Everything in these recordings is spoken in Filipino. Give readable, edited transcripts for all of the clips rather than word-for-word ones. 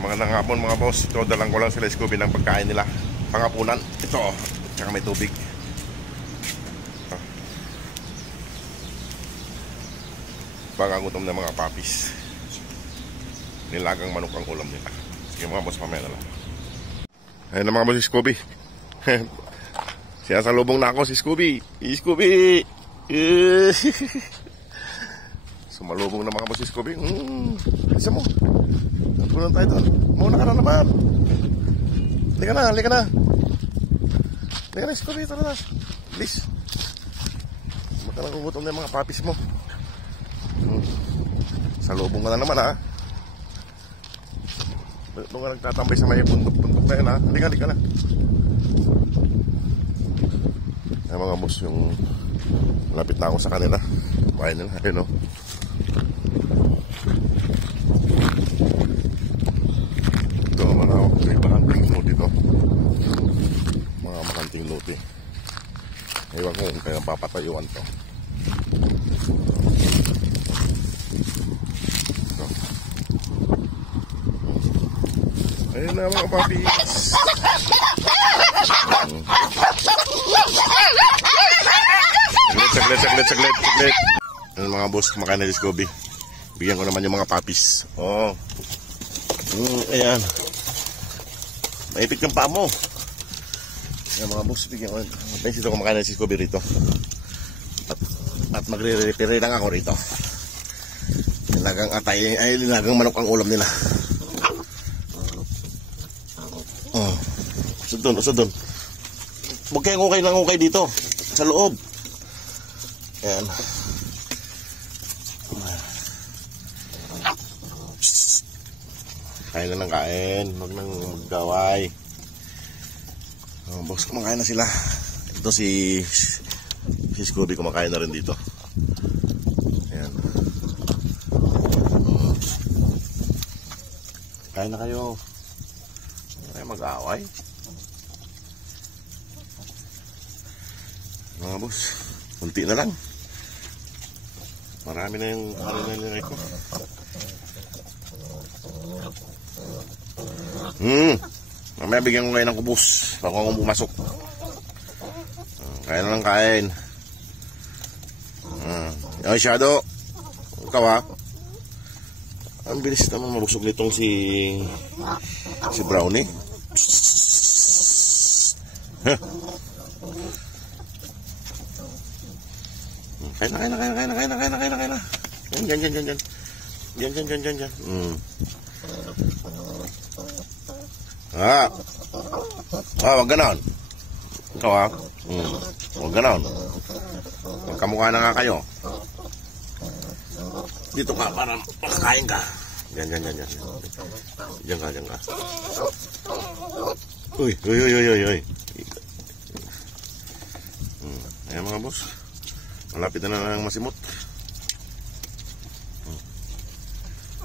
Magandang hapon mga boss. Ito, dalang ko lang sila Scooby ng pagkain nila. Pangapunan. Ito, tsaka may tubig. Pangagutom ng mga papis. Nilagang manok ang ulam nila. Sige mga boss, mamaya na lang. Ayun na mga boss, si Scooby. Siya sa lubong na ako, si Scooby. Scooby! Sumalubong na mga boss, si Scooby. Isa mo. Punan tayo doon. Mauna ka na naman. Halika na, halika na. Halika na, Scooby, tara na. Please. Baka nagugutom na yung mga papis mo. Sa lubong ka na naman, ha. Doon ka nagtatambay sa may bundok-bundok na yun, ha. Halika, halika na. Ay mga boss, yung lapit na ako sa kanila. Bahay nila, ayun, no. Mga makanting lote. Ewan ko kung kayang papatayuan to. Ayun na mga papis. Saglit. Ayun mga boss, kumakain na si Scooby. Bigyan ko naman yung mga papis. Oh. Ayan. Maipit yung paa mo. Ayan mga boss, bigyan ko. Dito kumakain na si Scooby rito. At magre-repair lang ako rito. Nilagang atay, ay nilagang manok ang ulam nila. Oh. Usod doon. Huwag kayong okay dito. Sa loob. Ayan. Kain na ng kain. Huwag nang maggaway. Oh, boss, kumakain na sila. Ito si Scooby kumakain na rin dito. Ayan. Kain na kayo. Huwag kayo mag-away. Mga boss, kunti na lang. Marami na yung nilagay ko. Mamaya bigyan ko kayo ng kubos bago akong pumasok. Kain na lang kain. Yung Shadow, ikaw ha. Ang bilis naman mabusog nitong si Brownie. Kain na. Yan. Wag ganon. Ikaw ha. Wag ganon. Magkamukha na nga kayo. Dito ka para makakain ka. Yan. Diyan ka. Uy. Ayan mga boss. Malapit na lang masimot.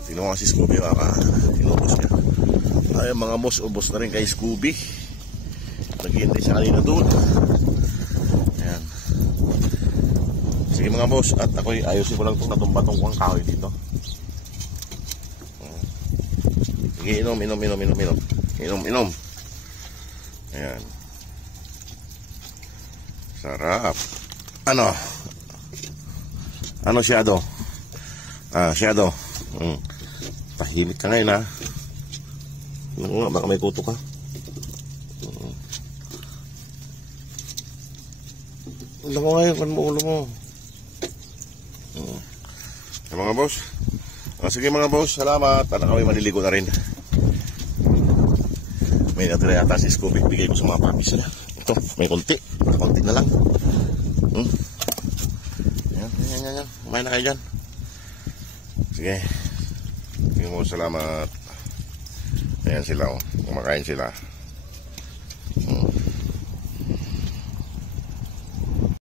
Tingnan mo si Scooby, inubos niya. Ay mga boss, ubos na rin kay Scooby. Naghihintay siya kanina doon. Ayan. Sige mga boss, at ako'y ayusin ko lang itong natumbatong kong kahoy dito. Sige, inom. Ayan. Sarap. Ano Shadow? Shadow. Tahimik ka ngayon ha. Ano nga, baka may kuto ka. Ulo mo ngayon, kan mo ulo mo. Mga boss. Sige mga boss, salamat. At kami maliligo na rin. May natira yata si Scooby. Bigay ko sa mga papis na. Ito, may konti na lang. Yan. Kumain na kayo dyan. Sige. Sige mo, salamat. Ayan sila, kumakain sila.